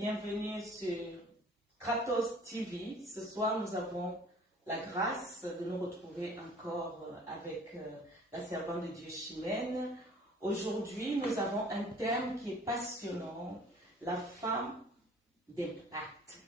bienvenue sur Kratos TV. Ce soir, nous avons la grâce de nous retrouver encore avec la servante de Dieu Chimène. Aujourd'hui, nous avons un thème qui est passionnant, la femme d'impact.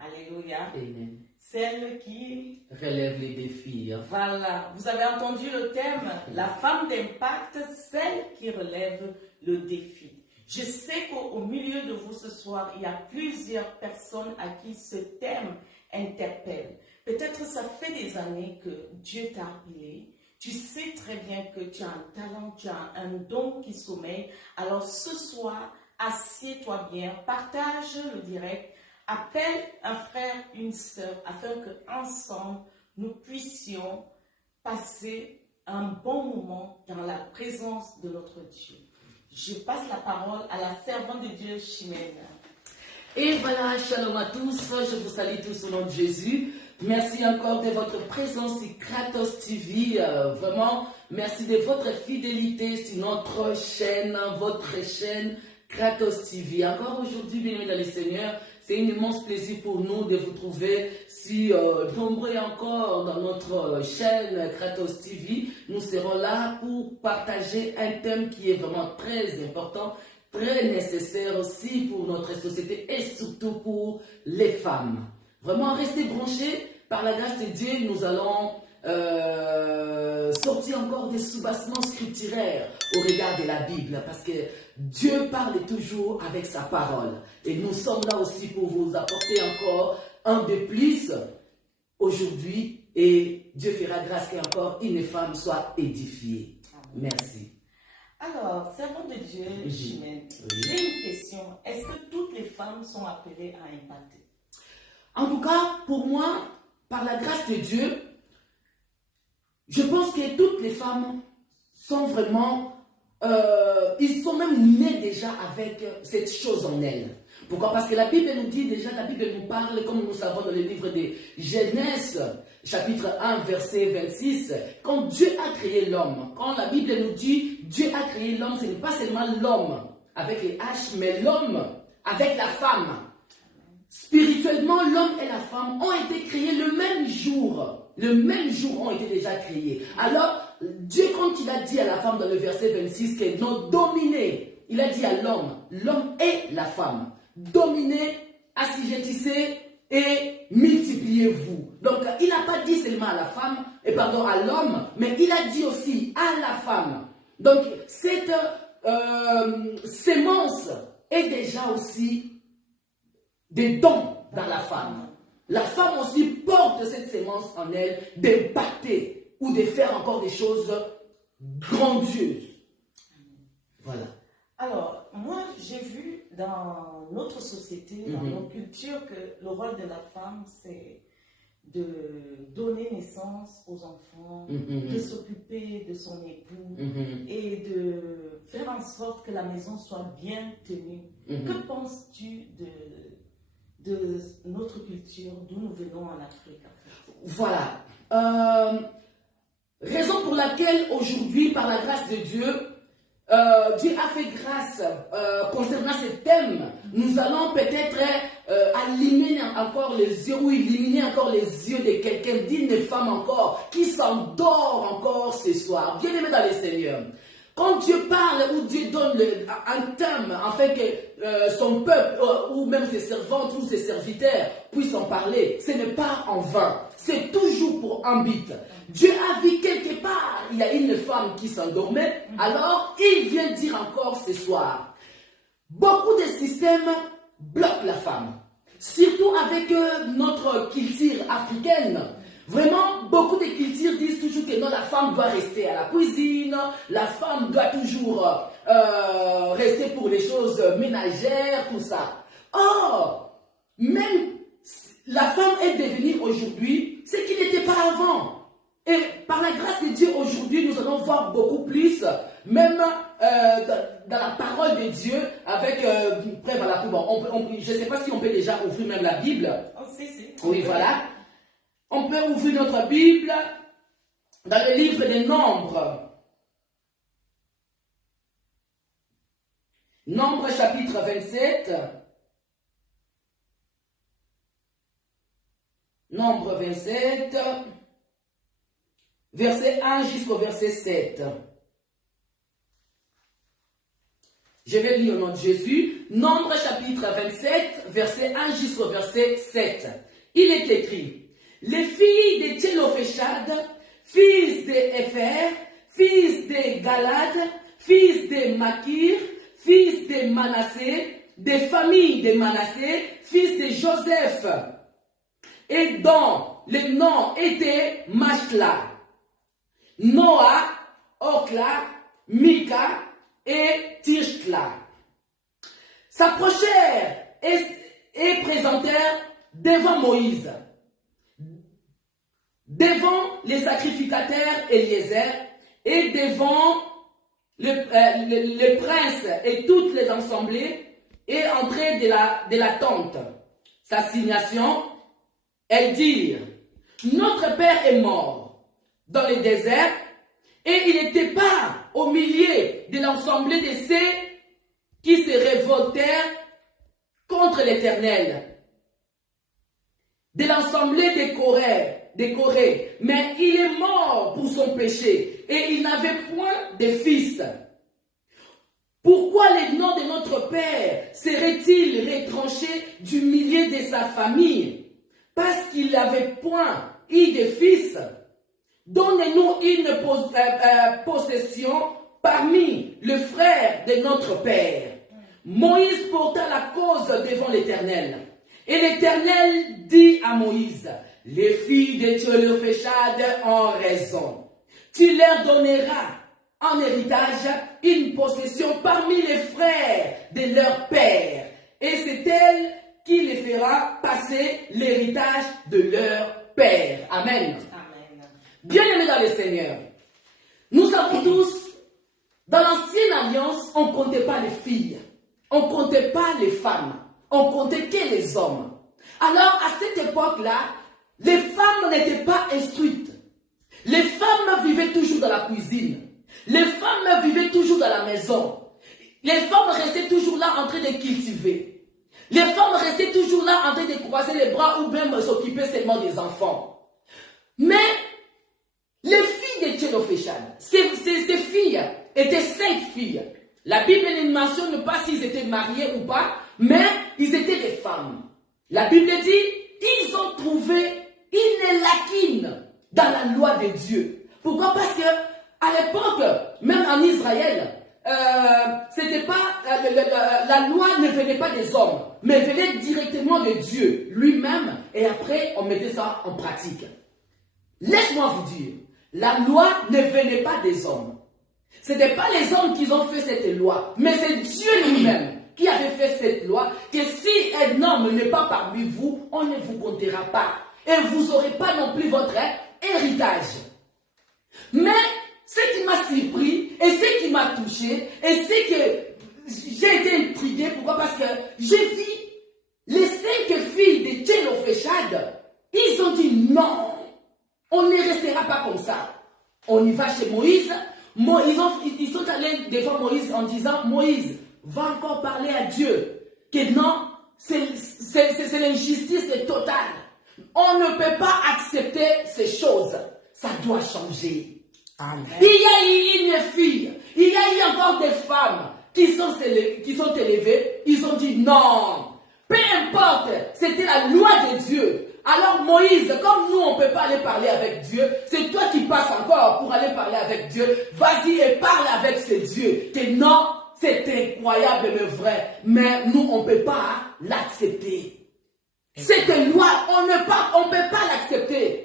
Alléluia. Amen. Celle qui relève les défis. Voilà, vous avez entendu le thème, la femme d'impact, celle qui relève le défi. Je sais qu'au milieu de vous ce soir, il y a plusieurs personnes à qui ce thème interpelle. Peut-être ça fait des années que Dieu t'a appelé. Tu sais très bien que tu as un talent, tu as un don qui sommeille. Alors ce soir, assieds-toi bien, partage le direct, appelle un frère, une sœur, afin qu'ensemble, nous puissions passer un bon moment dans la présence de notre Dieu. Je passe la parole à la servante de Dieu, Chimène. Et voilà, shalom à tous, je vous salue tous au nom de Jésus. Merci encore de votre présence sur Kratos TV. Vraiment, merci de votre fidélité sur notre chaîne, votre chaîne Kratos TV. Encore aujourd'hui, bien-aimés dans le Seigneur, c'est un immense plaisir pour nous de vous trouver si nombreux encore dans notre chaîne Kratos TV. Nous serons là pour partager un thème qui est vraiment très important, très nécessaire aussi pour notre société et surtout pour les femmes. Vraiment, restez branchés. Par la grâce de Dieu, nous allons sortir encore des soubassements scripturaires au regard de la Bible, parce que Dieu parle toujours avec sa parole. Et nous sommes là aussi pour vous apporter encore un de plus aujourd'hui, et Dieu fera grâce qu'encore une femme soit édifiée. Merci. Alors, servante de Dieu, Chimène, j'ai une question. Est-ce que toutes les femmes sont appelées à impacter? En tout cas, pour moi, par la grâce de Dieu, je pense que toutes les femmes sont vraiment, ils sont même nés déjà avec cette chose en elles. Pourquoi? Parce que la Bible nous dit déjà, la Bible nous parle, comme nous savons dans le livre de Genèse, chapitre 1, verset 26, quand Dieu a créé l'homme, quand la Bible nous dit Dieu a créé l'homme, ce n'est pas seulement l'homme avec les H, mais l'homme avec la femme. Spirituellement, l'homme et la femme ont été créés le même jour. Le même jour ont été déjà créés. Alors, Dieu, quand il a dit à la femme dans le verset 26 que non, dominez, il a dit à l'homme et la femme, dominez, assujettissez et multipliez-vous. Donc, il n'a pas dit seulement à la femme, à l'homme, mais il a dit aussi à la femme. Donc, cette sémence est déjà aussi des dons dans la femme. La femme aussi porte cette sémence en elle d'impacter ou de faire encore des choses grandioses. Voilà. Alors, moi, j'ai vu dans notre société, dans nos cultures, que le rôle de la femme, c'est de donner naissance aux enfants, de s'occuper de son époux et de faire en sorte que la maison soit bien tenue. Que penses-tu de notre culture, d'où nous venons en Afrique? Voilà. Raison pour laquelle aujourd'hui, par la grâce de Dieu, Dieu a fait grâce concernant ce thème. Nous allons peut-être éliminer encore les yeux ou éliminer encore les yeux de quelqu'un, d'une femme encore, qui s'endort encore ce soir. Bien aimé dans le Seigneur. Quand Dieu parle ou Dieu donne un thème afin que son peuple ou même ses servantes ou ses serviteurs puissent en parler, ce n'est pas en vain. C'est toujours pour un but. Dieu a vu quelque part, il y a une femme qui s'endormait, alors il vient dire encore ce soir. Beaucoup de systèmes bloquent la femme. Surtout avec notre culture africaine. Vraiment, beaucoup de cultures disent toujours que non, la femme doit rester à la cuisine, la femme doit toujours rester pour les choses ménagères, tout ça. Or, même la femme est devenue aujourd'hui ce qu'il n'était pas avant. Et par la grâce de Dieu, aujourd'hui, nous allons voir beaucoup plus, même dans la parole de Dieu, avec, voilà, je ne sais pas si on peut déjà ouvrir même la Bible. Oh, si. Oui, voilà. On peut ouvrir notre Bible dans le livre des Nombres. Nombres chapitre 27. Nombre 27, verset 1 jusqu'au verset 7. Je vais lire au nom de Jésus. Nombre chapitre 27, verset 1 jusqu'au verset 7. Il est écrit: les filles de Tchélopheshad, fils de Épher, fils de Galad, fils de Makir, fils de Manassé, des familles de Manassé, fils de Joseph, et dont les noms étaient Machla, Noah, Okla, Mika et Tirshla, s'approchèrent et présentèrent devant Moïse, devant les sacrificateurs Eliezer et devant le prince et toutes les assemblées, et entrée de la tente. S'assignation, elles dirent: notre père est mort dans le désert, et il n'était pas au milieu de l'assemblée de ceux qui se révoltèrent contre l'Éternel, de l'assemblée des Corée, mais il est mort pour son péché, et il n'avait point de fils. Pourquoi les noms de notre père seraient-ils retranchés du milieu de sa famille? Parce qu'il n'avait point eu de fils. Donnez-nous une possession parmi les frères de notre père. Moïse porta la cause devant l'Éternel. Et l'Éternel dit à Moïse: les filles de Tchélopheshad ont raison. Tu leur donneras en héritage une possession parmi les frères de leur père. Et c'est elle qui les fera passer l'héritage de leur père. Amen. Amen. Bien-aimés dans le Seigneur, nous savons tous, dans l'ancienne alliance, on ne comptait pas les filles, on ne comptait pas les femmes, on comptait que les hommes. Alors, à cette époque-là, les femmes n'étaient pas instruites. Les femmes vivaient toujours dans la cuisine. Les femmes vivaient toujours dans la maison. Les femmes restaient toujours là en train de cultiver. Les femmes restaient toujours là en train de croiser les bras ou même s'occuper seulement des enfants. Mais les filles de Tchélopheshad, ces filles étaient 5 filles. La Bible ne mentionne pas s'ils étaient mariés ou pas, mais ils étaient des femmes. La Bible dit, ils ont trouvé une lacune dans la loi de Dieu. Pourquoi? Parce que à l'époque, même en Israël, c'était pas la loi ne venait pas des hommes, mais venait directement de Dieu lui-même, et après on mettait ça en pratique. Laisse-moi vous dire, la loi ne venait pas des hommes. Ce n'était pas les hommes qui ont fait cette loi, mais c'est Dieu lui-même qui avait fait cette loi, que si un homme n'est pas parmi vous, on ne vous comptera pas, et vous n'aurez pas non plus votre héritage. Mais ce qui m'a surpris, et ce qui m'a touché, et ce que j'ai été intrigué, pourquoi? Parce que j'ai vu les 5 filles de Tchélopheshad, ils ont dit non, on ne restera pas comme ça. On y va chez Moïse, ils sont allés devant Moïse en disant: Moïse, va encore parler à Dieu, que non, c'est l'injustice totale. On ne peut pas accepter ces choses, ça doit changer. Amen. Il y a eu une fille, il y a eu encore des femmes qui sont élevées, ils ont dit non, peu importe, c'était la loi de Dieu. Alors Moïse, comme nous on ne peut pas aller parler avec Dieu, c'est toi qui passes encore pour aller parler avec Dieu, vas-y et parle avec ce Dieu, que non, c'est incroyable mais vrai, mais nous on ne peut pas l'accepter. Cette loi, on ne peut pas l'accepter.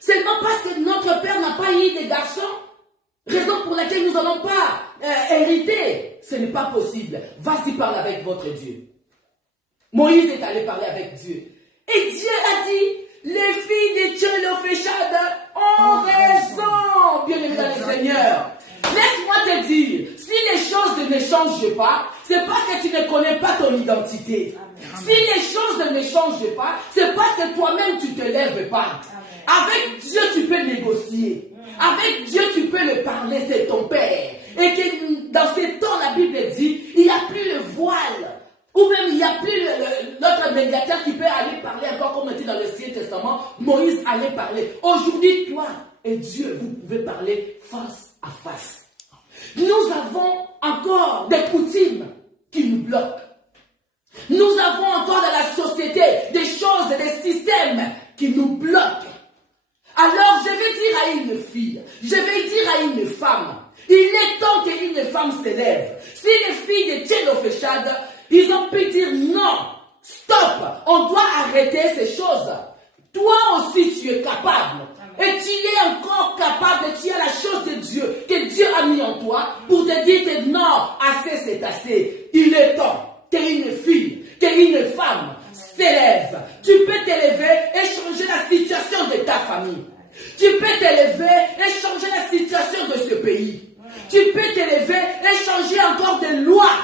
Seulement parce que notre père n'a pas eu de garçons, raison pour laquelle nous n'allons pas hériter. Ce n'est pas possible. Vas-y parler avec votre Dieu. Moïse est allé parler avec Dieu. Et Dieu a dit, les filles de Tchélopheshad ont raison, bien-aimés dans le Seigneur. Laisse-moi te dire, si les choses ne changent pas, c'est parce que tu ne connais pas ton identité. Amen. Si les choses ne changent pas, c'est parce que toi-même tu ne te lèves pas. Amen. Avec Dieu, tu peux négocier. Avec Dieu, tu peux le parler, c'est ton Père. Et que dans ces temps, la Bible dit, il n'y a plus le voile. Ou même il n'y a plus notre médiateur qui peut aller parler encore comme était dans l'Ancien Testament. comment Moïse allait parler. Aujourd'hui, toi et Dieu, vous pouvez parler face à face. Nous avons encore des coutumes qui nous bloquent. Nous avons encore dans la société des choses, des systèmes qui nous bloquent. Alors je vais dire à une fille, je vais dire à une femme, il est temps qu'une femme s'élève. Si les filles de Tchédoféchad, ils ont pu dire non, stop, on doit arrêter ces choses. Toi aussi tu es capable. Et tu es encore capable, tu as la chose de Dieu, que Dieu a mis en toi, pour te dire que non, assez c'est assez. Il est temps qu'une fille, qu'une femme s'élève. Tu peux t'élever et changer la situation de ta famille. Tu peux t'élever et changer la situation de ce pays. Tu peux t'élever et changer encore des lois.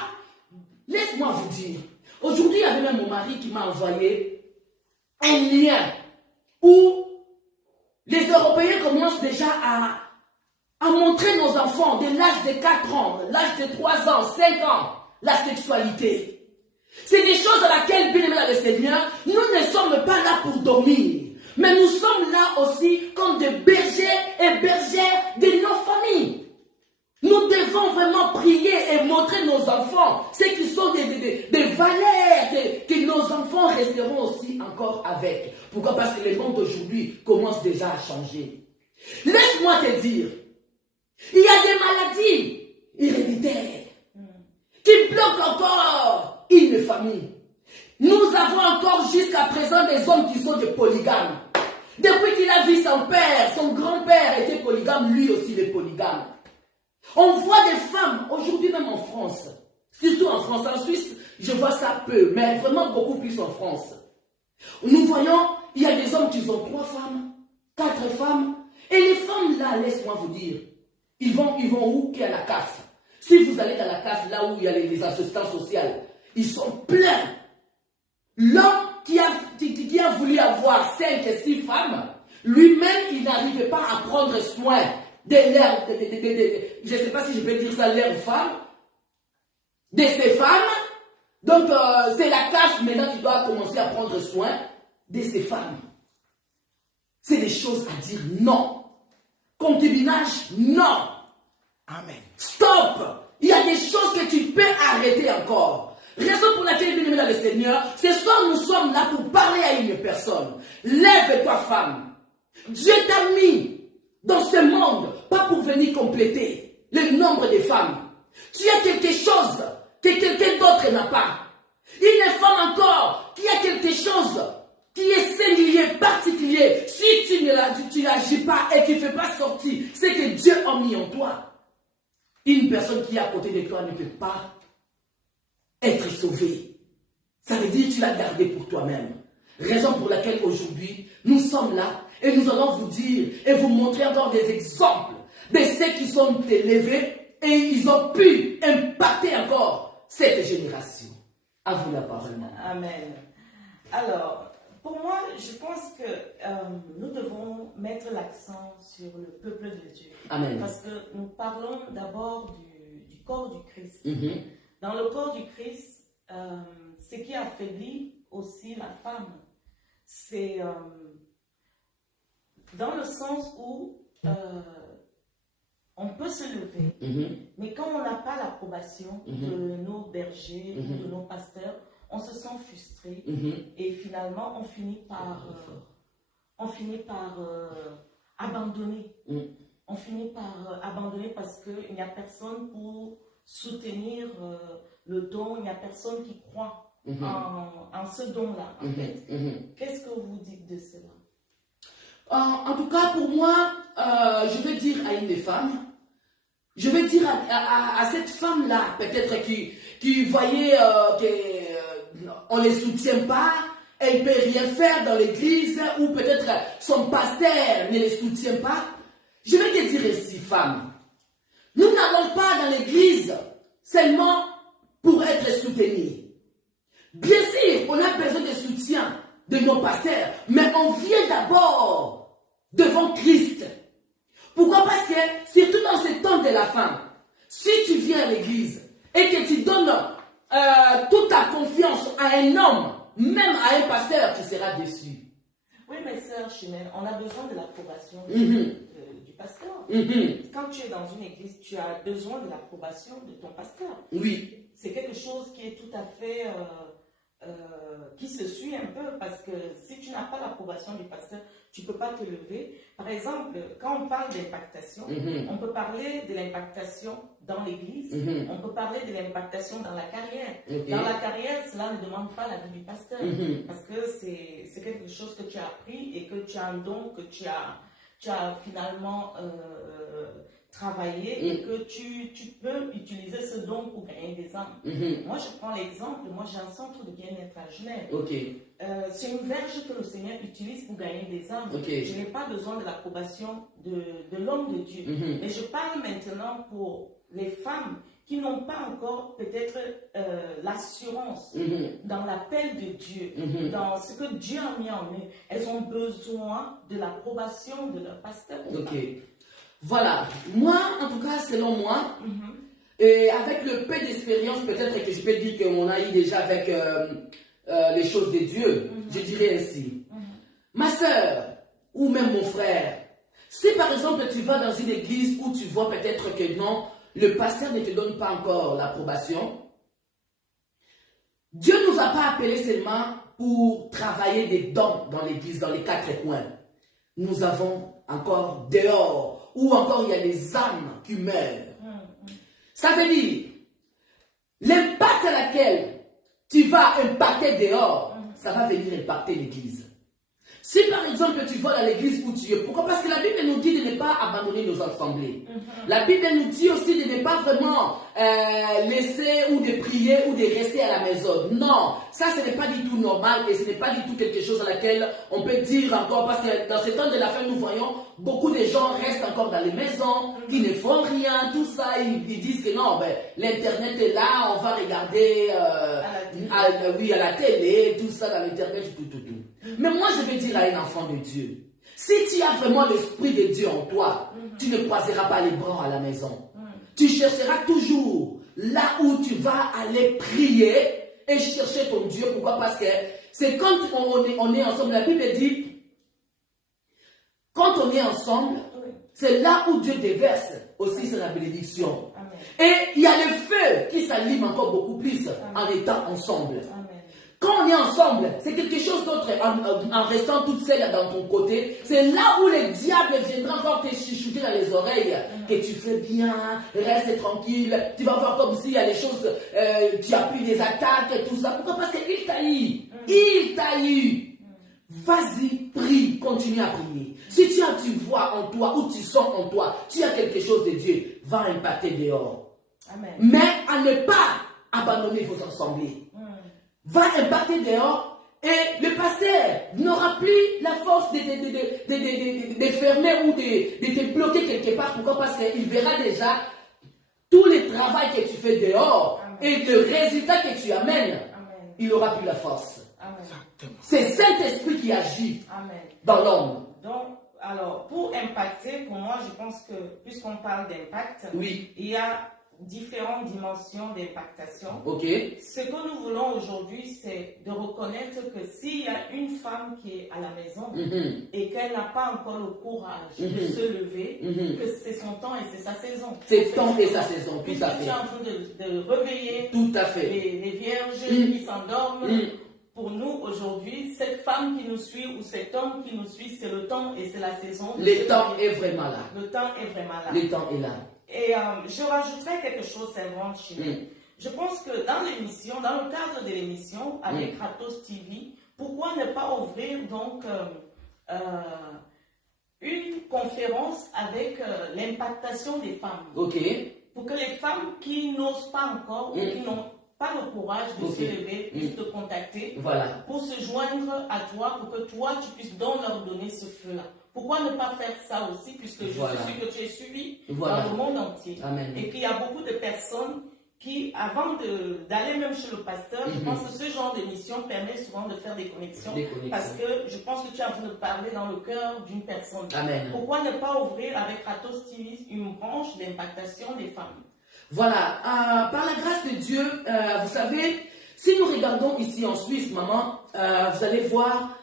Laisse-moi vous dire, aujourd'hui il y avait même mon mari qui m'a envoyé un lien où les Européens commencent déjà à montrer nos enfants dès l'âge de 4 ans, l'âge de 3 ans, 5 ans, la sexualité. C'est des choses à laquelle, bien aimé dans le Seigneur, nous ne sommes pas là pour dormir. Mais nous sommes là aussi comme des bergers et bergères de nos familles. Nous devons vraiment prier et montrer nos enfants ce qui sont des valeurs que nos enfants resteront aussi encore avec. Pourquoi? Parce que le monde d'aujourd'hui commence déjà à changer. Laisse-moi te dire, il y a des maladies héréditaires qui bloquent encore une famille. Nous avons encore jusqu'à présent des hommes qui sont des polygames. Depuis qu'il a vu son père, son grand-père était polygame, lui aussi il est polygame. On voit des femmes, aujourd'hui même en France, surtout en France, en Suisse, je vois ça peu, mais vraiment beaucoup plus en France. Nous voyons, il y a des hommes qui ont 3 femmes, 4 femmes, et les femmes là, laisse-moi vous dire, ils vont où? Qui est à la CAF. Si vous allez dans la CAF, là où il y a les assistances sociales, ils sont pleins. L'homme qui a voulu avoir 5 et 6 femmes, lui-même, il n'arrivait pas à prendre soin de l'air, je ne sais pas si je peux dire ça, l'air femme, de ces femmes. Donc, c'est la CAF maintenant qui doit commencer à prendre soin de ces femmes. C'est des choses à dire non. Concubinage, non. Amen. Stop. Il y a des choses que tu peux arrêter encore. Raison pour laquelle, bien aimé dans le Seigneur, ce soir nous sommes là pour parler à une personne. Lève-toi, femme. Dieu t'a mis dans ce monde, pas pour venir compléter le nombre de femmes. Tu as quelque chose que quelqu'un d'autre n'a pas. Une femme encore qui a quelque chose qui est singulier, particulier. Si tu n'agis pas et tu ne fais pas sortir ce que Dieu a mis en toi, une personne qui est à côté de toi ne peut pas être sauvée. Ça veut dire que tu l'as gardé pour toi-même. Raison pour laquelle aujourd'hui, nous sommes là et nous allons vous dire et vous montrer encore des exemples de ceux qui sont élevés et ils ont pu impacter encore cette génération. À vous la parole. Amen. Alors, pour moi, je pense que nous devons mettre l'accent sur le peuple de Dieu. Amen. Parce que nous parlons d'abord du corps du Christ. Mm-hmm. Dans le corps du Christ, ce qui affaiblit aussi la femme, c'est dans le sens où on peut se lever, mais quand on n'a pas l'approbation de nos bergers ou de nos pasteurs, on se sent frustré et finalement on finit par abandonner. On finit par abandonner parce qu'il n'y a personne pour soutenir le don, il n'y a personne qui croit en ce don-là, en fait. Qu'est-ce que vous dites de cela? En tout cas, pour moi, je vais dire à une des femmes, je vais dire à cette femme-là, peut-être qui voyait qu'on ne les soutient pas, elle ne peut rien faire dans l'église, ou peut-être son pasteur ne les soutient pas. Je vais te dire ici, femme, nous n'allons pas dans l'église seulement pour être soutenus. Bien sûr, on a besoin de soutien de nos pasteurs, mais on vient d'abord devant Christ. Pourquoi? Parce que, surtout dans ce temps de la femme, si tu viens à l'église et que tu donnes toute ta confiance à un homme, même à un pasteur, tu seras déçu. Oui, mais sœur Chimène, on a besoin de l'approbation du pasteur. Quand tu es dans une église, tu as besoin de l'approbation de ton pasteur. Oui. C'est quelque chose qui est tout à fait... qui se suit un peu, parce que si tu n'as pas l'approbation du pasteur, tu ne peux pas te lever. Par exemple, quand on parle d'impactation, on peut parler de l'impactation dans l'église, on peut parler de l'impactation dans la carrière. Dans la carrière, cela ne demande pas l'avis du pasteur, parce que c'est quelque chose que tu as appris et que tu as un don, que tu as finalement travaillé et que tu peux utiliser ce don pour gagner des âmes. Moi, je prends l'exemple, moi j'ai un centre de bien-être à Genève. C'est une verge que le Seigneur utilise pour gagner des âmes. Je n'ai pas besoin de l'approbation de l'homme de Dieu. Mais je parle maintenant pour les femmes qui n'ont pas encore peut-être l'assurance dans l'appel de Dieu, dans ce que Dieu a mis en eux. Elles ont besoin de l'approbation de leur pasteur. Voilà, moi, en tout cas, selon moi, et avec le peu d'expérience, peut-être que je peux dire qu'on a eu déjà avec les choses de Dieu, je dirais ainsi. Ma soeur, ou même mon frère, si par exemple tu vas dans une église où tu vois peut-être que non, le pasteur ne te donne pas encore l'approbation, Dieu ne nous a pas appelés seulement pour travailler des dons dans l'église, dans les quatre coins. Nous avons encore dehors, ou encore il y a des âmes qui meurent. Ça veut dire, l'impact à laquelle tu vas impacter dehors, ça va venir impacter l'église. Si par exemple tu vas dans l'église où tu es, pourquoi? Parce que la Bible nous dit de ne pas abandonner nos assemblées. La Bible nous dit aussi de ne pas vraiment laisser ou de prier ou de rester à la maison. Non, ça ce n'est pas du tout normal et ce n'est pas du tout quelque chose à laquelle on peut dire encore, parce que dans ce temps de la fin, nous voyons beaucoup de gens restent encore dans les maisons, qui ne font rien, tout ça, ils disent que non, ben, l'internet est là, on va regarder à la télé, tout ça dans l'internet, tout. Mais moi, je vais dire à un enfant de Dieu, si tu as vraiment l'Esprit de Dieu en toi, tu ne croiseras pas les bras à la maison. Tu chercheras toujours là où tu vas aller prier et chercher ton Dieu. Pourquoi? Parce que c'est quand on est ensemble. La Bible dit, quand on est ensemble, c'est là où Dieu déverse aussi sa bénédiction. Et il y a le feu qui s'allume encore beaucoup plus en étant ensemble. Quand on est ensemble, c'est quelque chose d'autre. En restant toute seule dans ton côté, c'est là où le diable viendra encore te chuchoter dans les oreilles. Que tu fais bien, reste tranquille. Tu vas voir comme s'il y a des choses, tu as pris des attaques et tout ça. Pourquoi? Parce qu'il t'a eu. Il t'a eu. Vas-y, prie, continue à prier. Si tu vois en toi, ou tu sens en toi, tu as quelque chose de Dieu, va impacter dehors. Amen. Mais à ne pas abandonner vos assemblées. Va impacter dehors et le pasteur n'aura plus la force de fermer ou de te bloquer quelque part. Pourquoi? Parce qu'il verra déjà tout le travail que tu fais dehors. Amen. Et le résultat que tu amènes. Amen. Il n'aura plus la force. C'est Saint-Esprit qui agit dans l'homme. Donc, alors, pour impacter, pour moi, je pense que, puisqu'on parle d'impact, il y a différentes dimensions d'impactation. Ce que nous voulons aujourd'hui, c'est de reconnaître que s'il y a une femme qui est à la maison et qu'elle n'a pas encore le courage de se lever, que c'est son temps et c'est sa saison. C'est temps et sa saison, tout à fait. Tu es en train de réveiller tout à fait. Les vierges qui s'endorment. Pour nous, aujourd'hui, cette femme qui nous suit ou cet homme qui nous suit, c'est le temps et c'est la saison. Le temps est vraiment là. Le temps est vraiment là. Le temps est là. Et je rajouterais quelque chose, servante Chimène. Je pense que dans l'émission, dans le cadre de l'émission avec Kratos TV, pourquoi ne pas ouvrir donc une conférence avec l'impactation des femmes? Pour que les femmes qui n'osent pas encore ou qui n'ont pas le courage de se lever, puissent te contacter pour se joindre à toi, pour que toi, tu puisses donc leur donner ce feu-là. Pourquoi ne pas faire ça aussi, puisque je suis sûr que tu es suivi dans le monde entier. Et qu'il y a beaucoup de personnes qui, avant d'aller même chez le pasteur, je pense que ce genre d'émission permet souvent de faire des connexions. Parce que je pense que tu es en train de parler dans le cœur d'une personne. Pourquoi ne pas ouvrir avec Kratos TV une branche d'impactation des femmes? Voilà, par la grâce de Dieu, vous savez, si nous regardons ici en Suisse, maman, vous allez voir,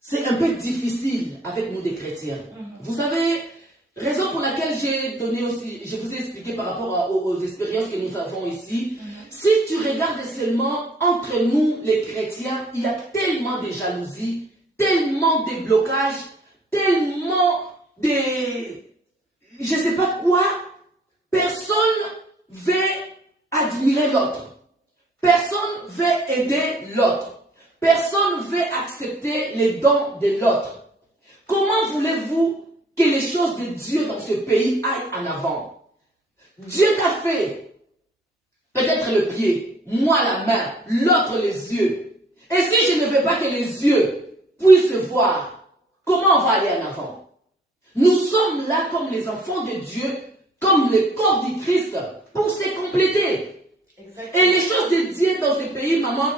c'est un peu difficile avec nous des chrétiens. Vous savez, raison pour laquelle j'ai donné aussi, je vous ai expliqué par rapport aux expériences que nous avons ici. Si tu regardes seulement entre nous les chrétiens, il y a tellement de jalousie, tellement de blocages, tellement de... je ne sais pas quoi. Personne veut admirer l'autre. Personne veut aider l'autre. Personne veut accepter les dons de l'autre. Comment voulez-vous que les choses de Dieu dans ce pays aillent en avant? Dieu t'a fait peut-être le pied, moi la main, l'autre les yeux. Et si je ne veux pas que les yeux puissent voir, comment on va aller en avant? Nous sommes là comme les enfants de Dieu, comme le corps du Christ, pour se compléter. Exactement. Et les choses de Dieu dans ce pays, maman,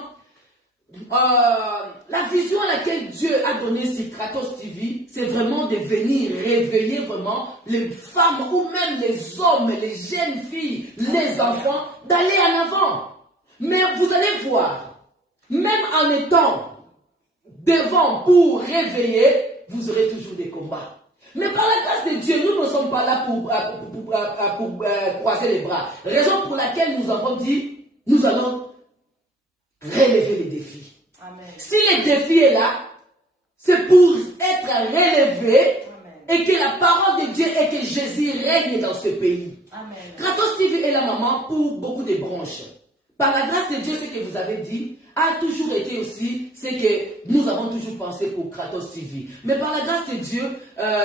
la vision à laquelle Dieu a donné sur Kratos TV, c'est vraiment de venir réveiller vraiment les femmes ou même les hommes, les jeunes filles, les enfants, d'aller en avant. Mais vous allez voir, même en étant devant pour réveiller, vous aurez toujours des combats. Mais par la grâce de Dieu, nous ne sommes pas là pour croiser les bras. Raison pour laquelle nous avons dit, nous allons relever les défis. Amen. Si le défi est là, c'est pour être relevé. Amen. Et que la parole de Dieu et que Jésus règne dans ce pays. Amen. Kratos TV est la maman pour beaucoup de branches. Par la grâce de Dieu, ce que vous avez dit a toujours été aussi, c'est que nous avons toujours pensé pour Kratos TV. Mais par la grâce de Dieu,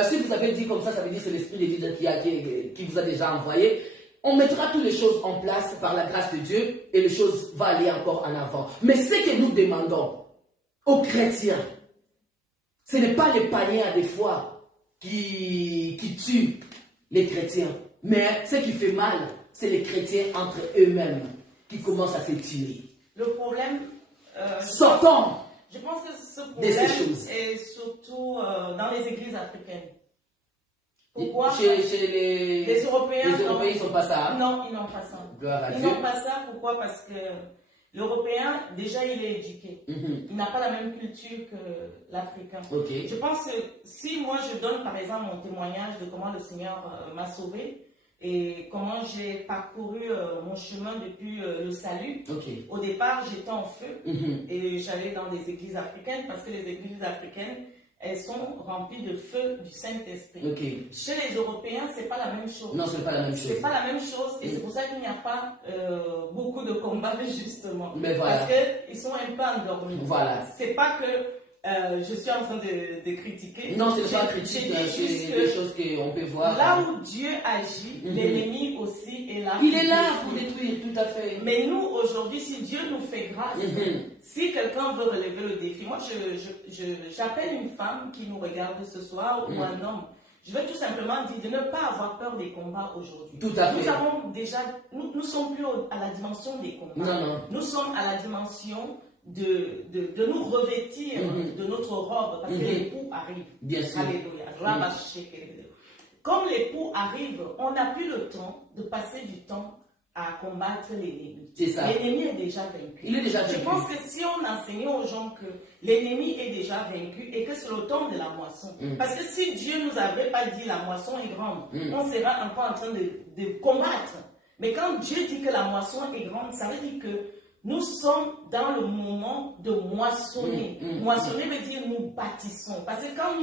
si vous avez dit comme ça veut dire que c'est l'Esprit de Dieu qui vous a déjà envoyé. On mettra toutes les choses en place par la grâce de Dieu et les choses vont aller encore en avant. Mais ce que nous demandons aux chrétiens, ce n'est pas les païens des fois qui tuent les chrétiens. Mais ce qui fait mal, c'est les chrétiens entre eux-mêmes qui commencent à se tuer. Le problème... sortons je pense que ce problème est surtout dans les églises africaines. Pourquoi? Chez les Européens, ils ne sont pas ça. Hein? Non, ils n'ont pas ça. Ils n'ont pas ça. Pourquoi? Parce que l'Européen, déjà, il est éduqué. Il n'a pas la même culture que l'Africain. Je pense que si moi, je donne, par exemple, mon témoignage de comment le Seigneur m'a sauvé et comment j'ai parcouru mon chemin depuis le salut. Au départ, j'étais en feu et j'allais dans des églises africaines parce que les églises africaines, elles sont remplies de feu du Saint-Esprit. Chez les Européens, ce n'est pas la même chose. Non, ce n'est pas la même chose. C'est pas la même chose et c'est pour ça qu'il n'y a pas beaucoup de combats, justement. Mais voilà. Parce qu'ils sont un peu endormis. Voilà. C'est pas que je suis en train de critiquer. Non, ce n'est pas critique, c'est des choses qu'on peut voir. Là où Dieu agit, l'ennemi aussi est là. Il est là pour détruire, tout à fait. Mais nous, aujourd'hui, si Dieu nous fait grâce, si quelqu'un veut relever le défi, moi, j'appelle une femme qui nous regarde ce soir ou un homme. Je veux tout simplement dire de ne pas avoir peur des combats aujourd'hui. Tout à fait. Nous avons déjà, nous ne sommes plus à la dimension des combats. Non. Nous sommes à la dimension de nous revêtir de notre robe parce que l'époux arrive. Bien sûr. Alléluia. Comme l'époux arrive, on n'a plus le temps de passer du temps à combattre l'ennemi. C'est ça. L'ennemi est déjà vaincu. Il est déjà vaincu. Je pense que si on enseignait aux gens que l'ennemi est déjà vaincu et que c'est le temps de la moisson. Parce que si Dieu ne nous avait pas dit la moisson est grande, on sera encore en train de combattre. Mais quand Dieu dit que la moisson est grande, ça veut dire que nous sommes dans le moment de moissonner. Moissonner veut dire nous bâtissons. Parce que quand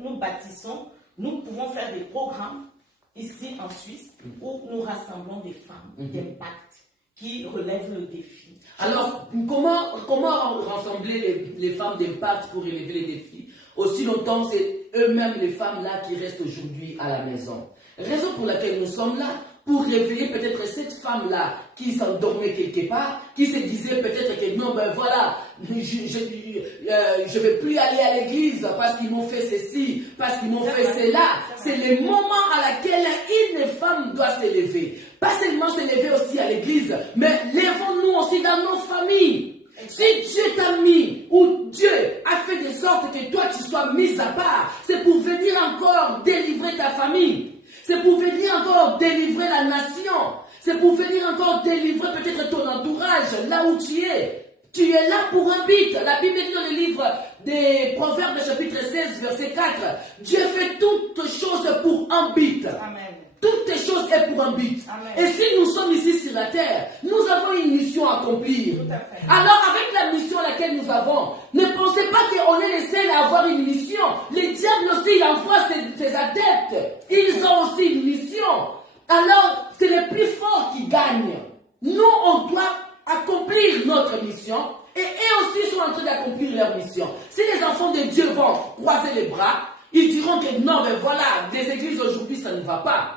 nous bâtissons, nous pouvons faire des programmes ici en Suisse où nous rassemblons des femmes d'impact qui relèvent le défi. Alors, comment rassembler les femmes d'impact pour relever les défis? Aussi longtemps, c'est eux-mêmes les femmes là qui restent aujourd'hui à la maison. Raison pour laquelle nous sommes là, pour réveiller peut-être cette femme-là qui s'endormait quelque part, qui se disait peut-être que non, ben voilà, je ne vais plus aller à l'église parce qu'ils m'ont fait ceci, parce qu'ils m'ont fait cela. C'est le moment à laquelle une femme doit se lever. Pas seulement se lever aussi à l'église, mais levons-nous aussi dans nos familles. Si Dieu t'a mis, ou Dieu a fait de sorte que toi tu sois mis à part, c'est pour venir encore délivrer ta famille. C'est pour venir encore délivrer la nation. C'est pour venir encore délivrer peut-être ton entourage, là où tu es. Tu es là pour un but. La Bible dit dans le livre des Proverbes chapitre 16, verset 4, Dieu fait toutes choses pour un but. Amen. Toutes les choses est pour un but. Amen. Et si nous sommes ici sur la terre, nous avons une mission à accomplir. Tout à fait. Alors, avec la mission laquelle nous avons, ne pensez pas qu'on est les seuls à avoir une mission. Les diables aussi envoient ses adeptes. Ils ont aussi une mission. Alors, c'est les plus forts qui gagnent. Nous, on doit accomplir notre mission. Et eux aussi sont en train d'accomplir leur mission. Si les enfants de Dieu vont croiser les bras, ils diront que non, mais voilà, les églises aujourd'hui, ça ne va pas.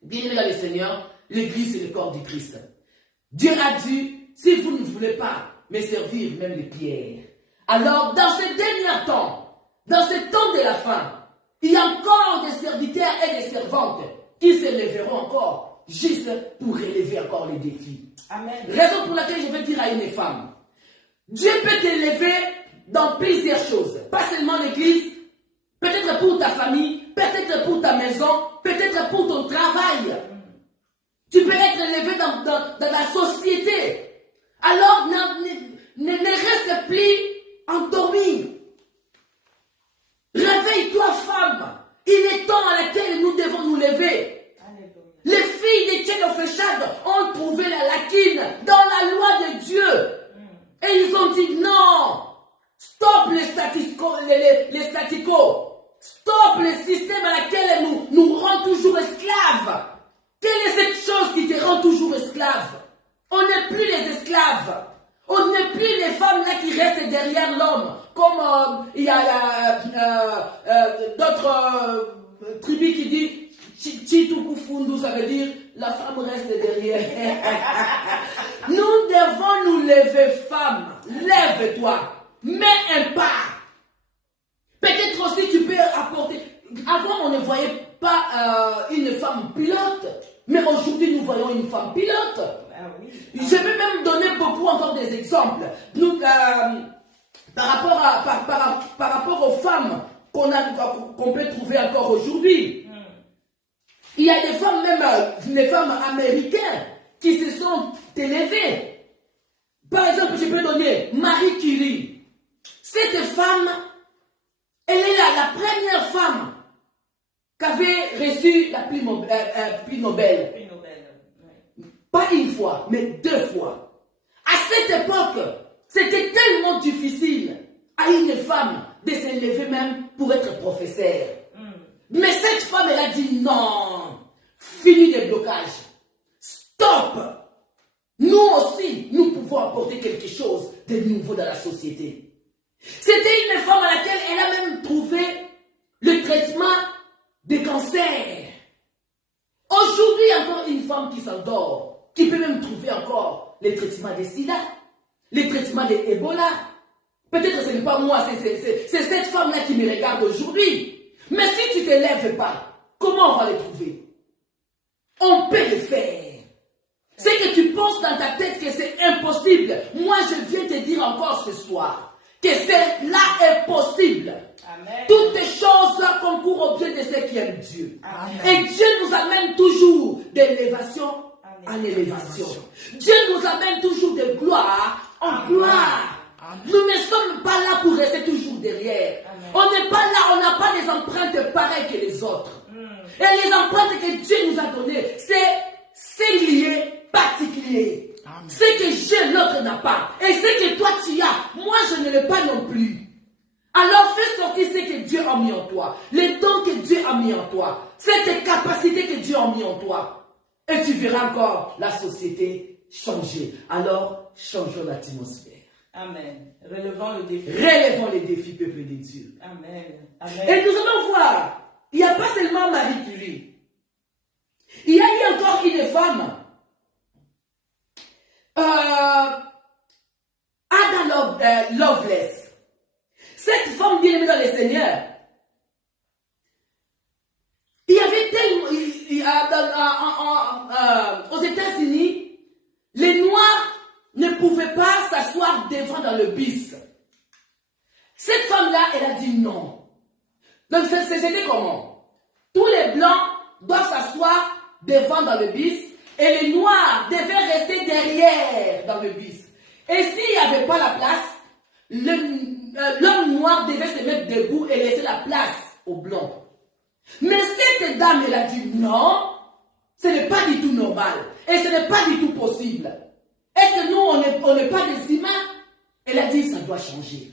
Bien-aimés dans le Seigneur, l'église c'est le corps du Christ. Dieu a dit, si vous ne voulez pas me servir même les pierres. Alors, dans ces derniers temps, dans ce temps de la fin, il y a encore des serviteurs et des servantes qui se lèveront encore, juste pour relever encore les défis. Amen. Raison pour laquelle je veux dire à une femme, Dieu peut t'élever dans plusieurs choses. Pas seulement l'église, peut-être pour ta famille, peut-être pour ta maison, peut-être pour ton travail. Tu peux être élevé dans la société. Alors ne reste plus endormi. Réveille-toi, femme. Il est temps à laquelle nous devons nous lever. Alléluia. Les filles de Tchénoféchad ont trouvé la lacune dans la loi de Dieu. Et ils ont dit non. Stop les staticos. Stop le système à laquelle nous rend toujours esclaves. Quelle est cette chose qui te rend toujours esclave? On n'est plus les esclaves. On n'est plus les femmes là qui restent derrière l'homme. Comme il y a d'autres tribus qui disent Chitukufundu, ça veut dire la femme reste derrière. Nous devons nous lever, femme. Lève-toi. Mets un pas. Peut-être aussi tu peux apporter. Avant, on ne voyait pas une femme pilote, mais aujourd'hui, nous voyons une femme pilote. Ah oui. Je vais même donner beaucoup encore des exemples. Nous, par rapport aux femmes qu'on peut trouver encore aujourd'hui, il y a des femmes, même les femmes américaines, qui se sont élevées. Par exemple, je peux donner Marie Curie. Cette femme, elle est la première femme qui avait reçu la prix Nobel. Prix Nobel. Ouais. Pas une fois, mais 2 fois. À cette époque, c'était tellement difficile à une femme de s'élever même pour être professeur. Mais cette femme, elle a dit non. Fini les blocages. Stop. Nous aussi, nous pouvons apporter quelque chose de nouveau dans la société. C'était une femme à laquelle elle a même trouvé le traitement des cancers. Aujourd'hui, encore une femme qui s'endort, qui peut même trouver encore les traitements des sida, les traitements des Ebola. Peut-être que ce n'est pas moi, c'est cette femme-là qui me regarde aujourd'hui. Mais si tu ne te lèves pas, comment on va les trouver? On peut le faire. C'est que tu penses dans ta tête que c'est impossible. Moi, je viens te dire encore ce soir que cela est possible. Amen. Toutes les choses concourent au bien de ceux qui aiment Dieu. Amen. Et Dieu nous amène toujours d'élévation en élévation. Dieu nous amène toujours de gloire en gloire. Nous ne sommes pas là pour rester toujours derrière. Amen. On n'est pas là, on n'a pas des empreintes pareilles que les autres. Et les empreintes que Dieu nous a données, c'est lié, particulier. Ce que j'ai, l'autre n'a pas. Et ce que toi tu as, moi je ne l'ai pas non plus. Alors fais sortir ce que Dieu a mis en toi, les dons que Dieu a mis en toi, cette capacité que Dieu a mis en toi. Et tu verras encore la société changer. Alors changeons l'atmosphère. Amen. Relevons le défi. Relevons les défis, peuple de Dieu. Amen. Amen. Et nous allons voir, il n'y a pas seulement Marie Curie. Il y a eu encore une femme, Ada Lovelace. Cette femme bien aimée dans le Seigneur, il y avait tellement, aux États-Unis, les Noirs ne pouvaient pas s'asseoir devant dans le bus. Cette femme-là, elle a dit non. Donc c'était comment? Tous les Blancs doivent s'asseoir devant dans le bus et les Noirs devaient rester derrière dans le bus. Et s'il n'y avait pas la place, l'homme noir devait se mettre debout et laisser la place au blanc. Mais cette dame, elle a dit non, ce n'est pas du tout normal et ce n'est pas du tout possible. Est-ce que nous, on n'est pas des humains? Elle a dit, ça doit changer.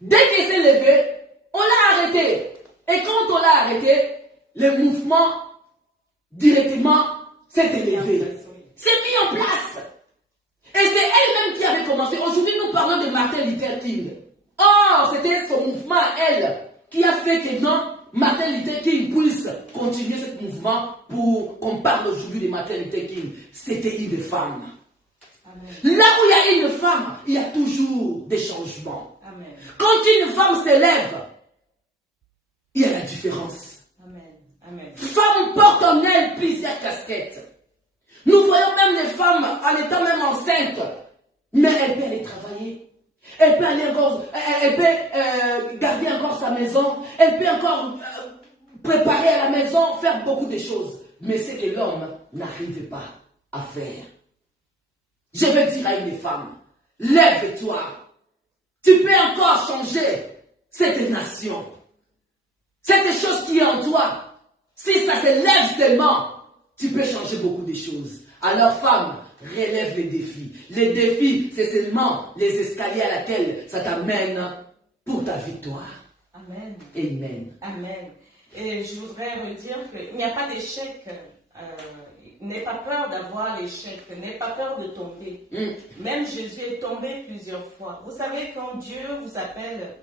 Dès qu'elle s'est levée, on l'a arrêté. Et quand on l'a arrêté, le mouvement, directement, s'est élevé. C'est mis en place. Et c'est elle-même qui avait commencé. Aujourd'hui, nous parlons de Martin Luther King. Oh, c'était son mouvement, elle, qui a fait que non, Martin Luther King puisse continuer ce mouvement pour qu'on parle aujourd'hui de Martin Luther King. C'était une femme. Amen. Là où il y a une femme, il y a toujours des changements. Amen. Quand une femme s'élève, il y a la différence. Amen. Amen. Femme porte en elle plusieurs casquettes. Nous voyons même les femmes en étant même enceintes, mais elle peut aller travailler. Elle peut aller encore, elle peut garder encore sa maison. Elle peut encore préparer à la maison, faire beaucoup de choses. Mais c'est que l'homme n'arrive pas à faire. Je veux dire à une femme, lève-toi. Tu peux encore changer cette nation. Cette chose qui est en toi, si ça se lève seulement, tu peux changer beaucoup de choses. Alors, femme, relève les défis. Les défis, c'est seulement les escaliers à laquelle ça t'amène pour ta victoire. Amen. Amen. Amen. Et je voudrais vous dire qu'il n'y a pas d'échec. N'aie pas peur d'avoir l'échec. N'aie pas peur de tomber. Même Jésus est tombé plusieurs fois. Vous savez, quand Dieu vous appelle,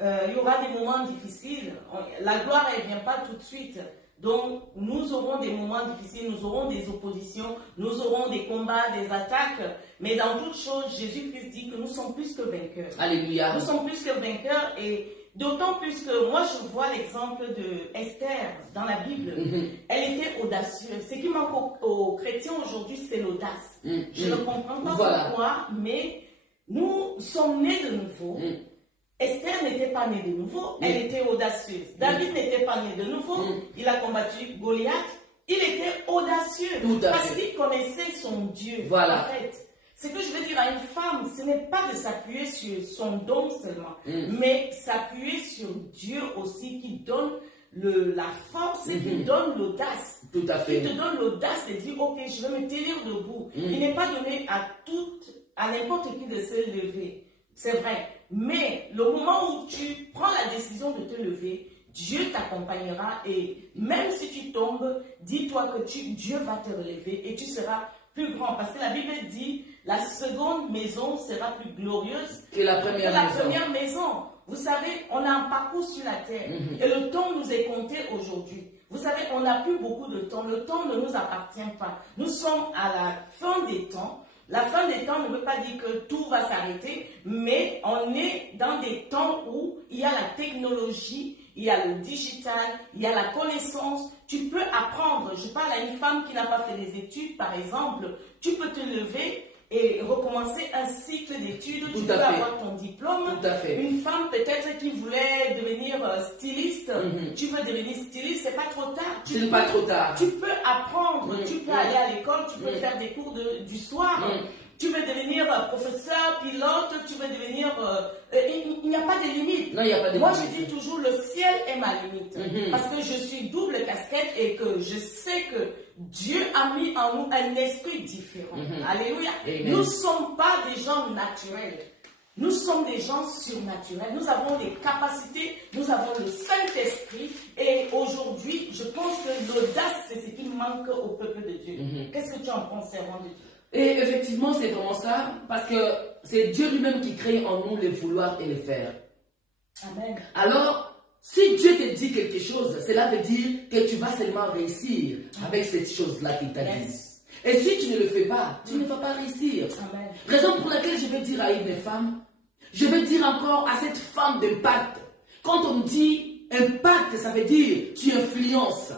il y aura des moments difficiles. La gloire, elle ne vient pas tout de suite. Donc, nous aurons des moments difficiles, nous aurons des oppositions, nous aurons des combats, des attaques. Mais dans toute chose, Jésus-Christ dit que nous sommes plus que vainqueurs. Alléluia. Nous sommes plus que vainqueurs et d'autant plus que moi, je vois l'exemple de Esther dans la Bible. Elle était audacieuse. Ce qui manque aux chrétiens aujourd'hui, c'est l'audace. Je ne comprends pas pourquoi, mais nous sommes nés de nouveau. Esther n'était pas née de nouveau, elle était audacieuse. David n'était pas né de nouveau, il a combattu Goliath, il était audacieux parce qu'il connaissait son Dieu. En fait, ce que je veux dire à une femme, ce n'est pas de s'appuyer sur son don seulement, mais s'appuyer sur Dieu aussi qui donne la force et qui donne l'audace. Tout à fait. Il te donne l'audace de dire, ok, je vais me tenir debout. Il n'est pas donné à n'importe qui de se lever. C'est vrai. Mais le moment où tu prends la décision de te lever, Dieu t'accompagnera et même si tu tombes, dis-toi que Dieu va te relever et tu seras plus grand. Parce que la Bible dit, la seconde maison sera plus glorieuse que la première maison. Vous savez, on a un parcours sur la terre et le temps nous est compté aujourd'hui. Vous savez, on n'a plus beaucoup de temps. Le temps ne nous appartient pas. Nous sommes à la fin des temps. La fin des temps ne veut pas dire que tout va s'arrêter, mais on est dans des temps où il y a la technologie, il y a le digital, il y a la connaissance. Tu peux apprendre. Je parle à une femme qui n'a pas fait des études, par exemple. Tu peux te lever et recommencer un cycle d'études. Tu peux avoir ton diplôme. Une femme peut-être qui voulait devenir styliste. Tu veux devenir styliste, c'est pas trop tard. C'est pas trop tard. Tu peux apprendre, tu peux aller à l'école, tu peux faire des cours du soir. Tu veux devenir professeur, pilote, tu veux devenir... il n'y a pas de limite. Non, il n'y a pas de limite. Moi, je dis toujours, le ciel est ma limite. Parce que je suis double casquette et que je sais que Dieu a mis en nous un esprit différent. Alléluia. Amen. Nous ne sommes pas des gens naturels. Nous sommes des gens surnaturels. Nous avons des capacités, nous avons le Saint-Esprit. Et aujourd'hui, je pense que l'audace, c'est ce qui manque au peuple de Dieu. Qu'est-ce que tu en penses, servant de Dieu? Et effectivement, c'est vraiment ça, parce que c'est Dieu lui-même qui crée en nous les vouloir et les faire. Amen. Alors, si Dieu te dit quelque chose, cela veut dire que tu vas seulement réussir avec cette chose-là qu'il t'a dit. Et si tu ne le fais pas, tu ne vas pas réussir. Amen. Raison pour laquelle je veux dire à une femme, je veux dire encore à cette femme d'impact. Quand on dit impact, ça veut dire tu influences.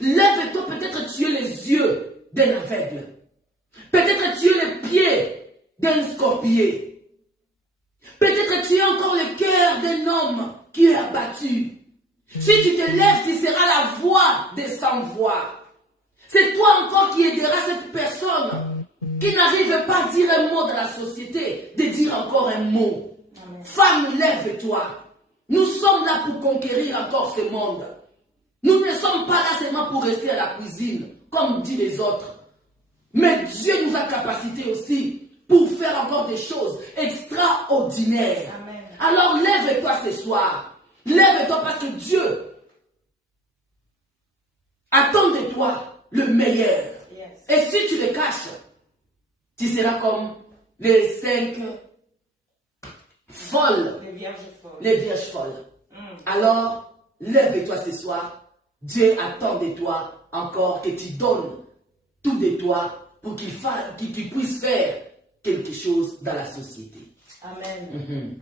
Lève-toi, peut-être tu es les yeux d'un aveugle. Peut-être tu es les pieds d'un scorpion. Peut-être tu es encore le cœur d'un homme qui est abattu. Si tu te lèves, tu seras la voix des sans-voix. C'est toi encore qui aideras cette personne qui n'arrive pas à dire un mot dans la société, de dire encore un mot. Amen. Femme, lève-toi. Nous sommes là pour conquérir encore ce monde. Nous ne sommes pas là seulement pour rester à la cuisine, comme disent les autres. Mais Dieu nous a capacité aussi pour faire encore des choses extraordinaires. Amen. Alors lève-toi ce soir. Lève-toi parce que Dieu attend de toi le meilleur. Yes. Et si tu le caches, tu seras comme les 5 folles, Les vierges folles. les vierges folles. Alors, lève-toi ce soir. Dieu attend de toi encore que tu donnes tout de toi pour qu'il puisse faire quelque chose dans la société. Amen.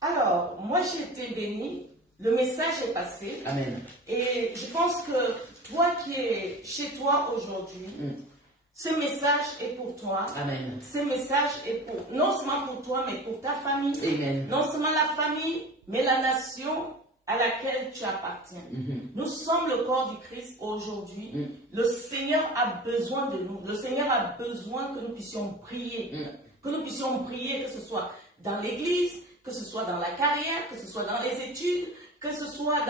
Alors, moi j'ai été bénie, le message est passé. Amen. Et je pense que toi qui es chez toi aujourd'hui, ce message est pour toi. Amen. Ce message est pour, non seulement pour toi, mais pour ta famille. Amen. Non seulement la famille, mais la nation à laquelle tu appartiens. Nous sommes le corps du Christ aujourd'hui. Le Seigneur a besoin de nous. Le Seigneur a besoin que nous puissions prier. Que nous puissions prier, que ce soit dans l'église, que ce soit dans la carrière, que ce soit dans les études, que ce soit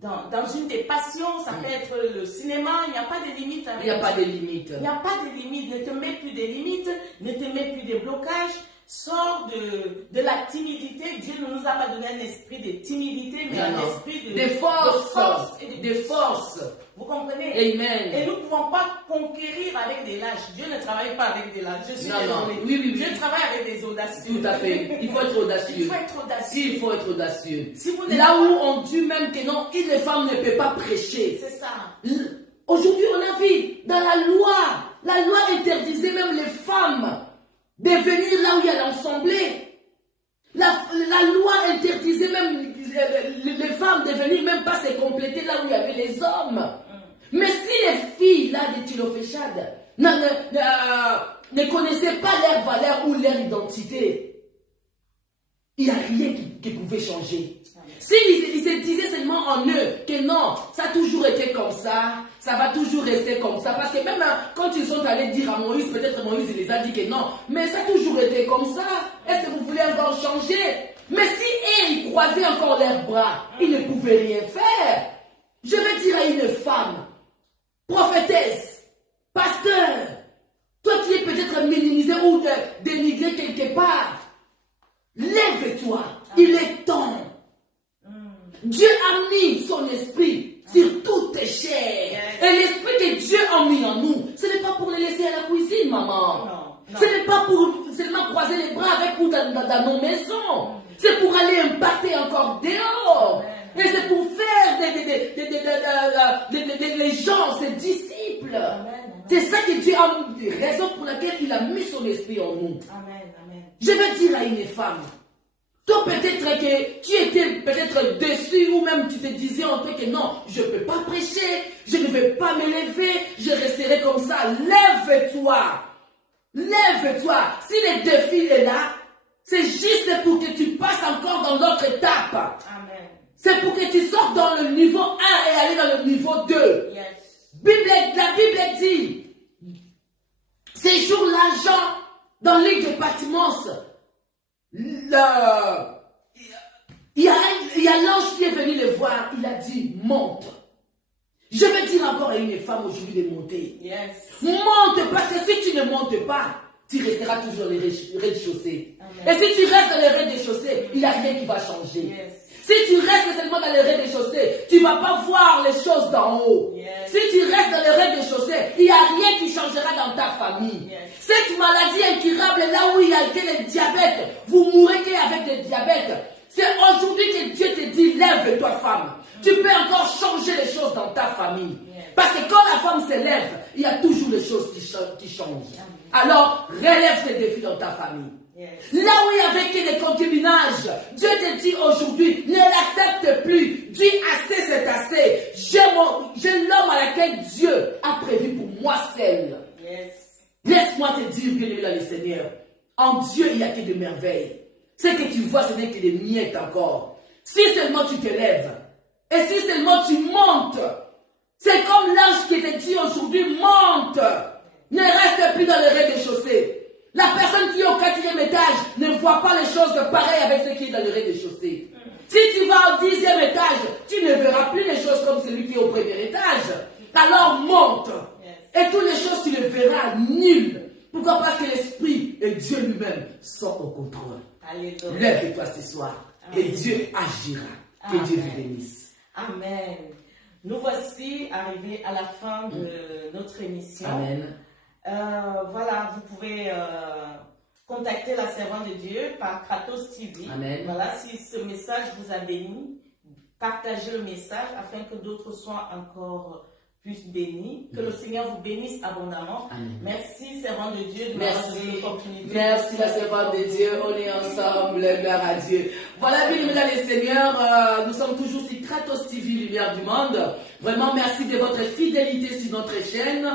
dans une des passions. Ça peut être le cinéma. Il n'y a pas de limite. Il n'y a pas de limite. Il n'y a pas de limite. Ne te mets plus des limites. Ne te mets plus des blocages. Sors de la timidité. Dieu ne nous a pas donné un esprit de timidité, mais un esprit de force et de force. Vous comprenez? Amen. Et nous ne pouvons pas conquérir avec des lâches. Dieu ne travaille pas avec des lâches. Je suis désolée. Oui. Dieu travaille avec des audacieux. Tout à fait. Il faut être audacieux. Il faut être audacieux. Il faut être audacieux. Si vous Là où on dit même que non, une femme ne peut pas prêcher. C'est ça. Aujourd'hui, on a vu dans la loi interdisait même les femmes de venir là où il y a l'assemblée. La loi interdisait même les femmes de venir même pas se compléter là où il y avait les hommes. Mais si les filles là de Tsiloféchad ne connaissaient pas leur valeur ou leur identité, il n'y a rien qui pouvait changer. S'ils se disaient seulement en eux que non, ça a toujours été comme ça va toujours rester comme ça. Parce que même quand ils sont allés dire à Moïse, peut-être Moïse il les a dit que non, mais ça a toujours été comme ça. Est-ce que vous voulez encore changer? Mais si ils croisaient encore leurs bras, ils ne pouvaient rien faire. Je vais dire à une femme, prophétesse, pasteur, toi qui es peut-être minimisé ou dénigré quelque part, lève-toi, il est temps. Dieu a mis son esprit sur toutes tes chairs. Et l'esprit que Dieu a mis en nous, ce n'est pas pour les laisser à la cuisine, maman. Non. Ce n'est pas pour seulement croiser les bras avec nous dans nos maisons. C'est pour aller impacter encore dehors. Et c'est pour faire les gens, ses disciples. C'est ça que Dieu a mis, raison pour laquelle il a mis son esprit en nous. Je vais dire à une femme, toi peut-être que tu étais peut-être déçu ou même tu te disais en fait que non, je ne peux pas prêcher, je ne vais pas me lever, je resterai comme ça. Lève-toi. Lève-toi. Si le défi est là, c'est juste pour que tu passes encore dans l'autre étape. Amen. C'est pour que tu sortes dans le niveau 1 et aller dans le niveau 2. Yes. La Bible dit, séjour l'argent dans l'île de Patmos. Il y a l'ange qui est venu le voir, il a dit monte. Je vais dire encore à une femme aujourd'hui de monter. Yes. Monte, parce que si tu ne montes pas, tu resteras toujours dans les rez-de-chaussée. Et si tu restes dans les rez-de-chaussée, il n'y a rien qui va changer. Yes. Si tu restes seulement dans les rez-de-chaussée, tu ne vas pas voir les choses d'en haut. Yes. Si tu restes dans les rez-de-chaussée, il n'y a rien qui changera dans ta famille. Yes. Cette maladie incurable, là où il y a été le diabète, vous mourrez qu'avec le diabète. C'est aujourd'hui que Dieu te dit, lève-toi femme. Tu peux encore changer les choses dans ta famille. Yes. Parce que quand la femme se lève, il y a toujours des choses qui changent. Alors, relève ces défis dans ta famille. Yes. Là où il y avait que des concubinages, Dieu te dit aujourd'hui, ne l'accepte plus. Dis assez, c'est assez. J'ai l'homme à laquelle Dieu a prévu pour moi seul. Yes. Laisse-moi te dire, bien-aimé dans le Seigneur, en Dieu, il n'y a que de merveilles. Ce que tu vois, ce n'est que des miettes encore. Si seulement tu te lèves, et si seulement tu montes, c'est comme l'ange qui te dit aujourd'hui, monte. Ne reste plus dans les rez-de-chaussée. La personne qui est au 4e étage ne voit pas les choses pareilles avec ce qui est dans le rez-de-chaussée. Si tu vas au 10e étage, tu ne verras plus les choses comme celui qui est au 1er étage. Alors monte. Et toutes les choses, tu les verras nulles. Pourquoi? Parce que l'Esprit et Dieu lui-même sont au contrôle. Alléluia. Lève-toi ce soir et Dieu agira. Que Dieu vous bénisse. Amen. Nous voici arrivés à la fin de notre émission. Amen. Voilà, vous pouvez contacter la servante de Dieu par Kratos TV. Amen. Voilà, si ce message vous a béni, partagez le message afin que d'autres soient encore plus bénis. Que le Seigneur vous bénisse abondamment. Amen. Merci, servante de Dieu, de m'avoir donné l'opportunité. Merci, la servante de Dieu. On est ensemble. Gloire à Dieu. Voilà, bien, mesdames et seigneurs, nous sommes toujours sur Kratos TV, Lumière du Monde. Vraiment, merci de votre fidélité sur notre chaîne.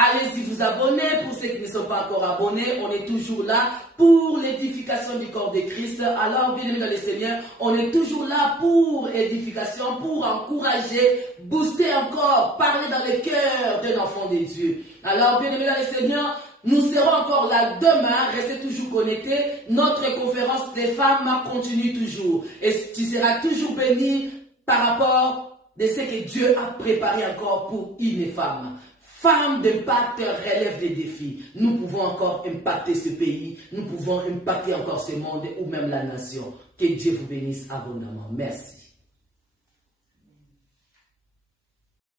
Allez-y vous abonner. Pour ceux qui ne sont pas encore abonnés, on est toujours là pour l'édification du corps de Christ. Alors, bien aimés dans le Seigneur, on est toujours là pour édification, pour encourager, booster encore, parler dans le cœur d'un enfant de Dieu. Alors, bien aimés dans le Seigneur, nous serons encore là demain. Restez toujours connectés. Notre conférence des femmes continue toujours. Et tu seras toujours béni par rapport de ce que Dieu a préparé encore pour une femme. Femme d'impact relève des défis. Nous pouvons encore impacter ce pays. Nous pouvons impacter encore ce monde ou même la nation. Que Dieu vous bénisse abondamment. Merci.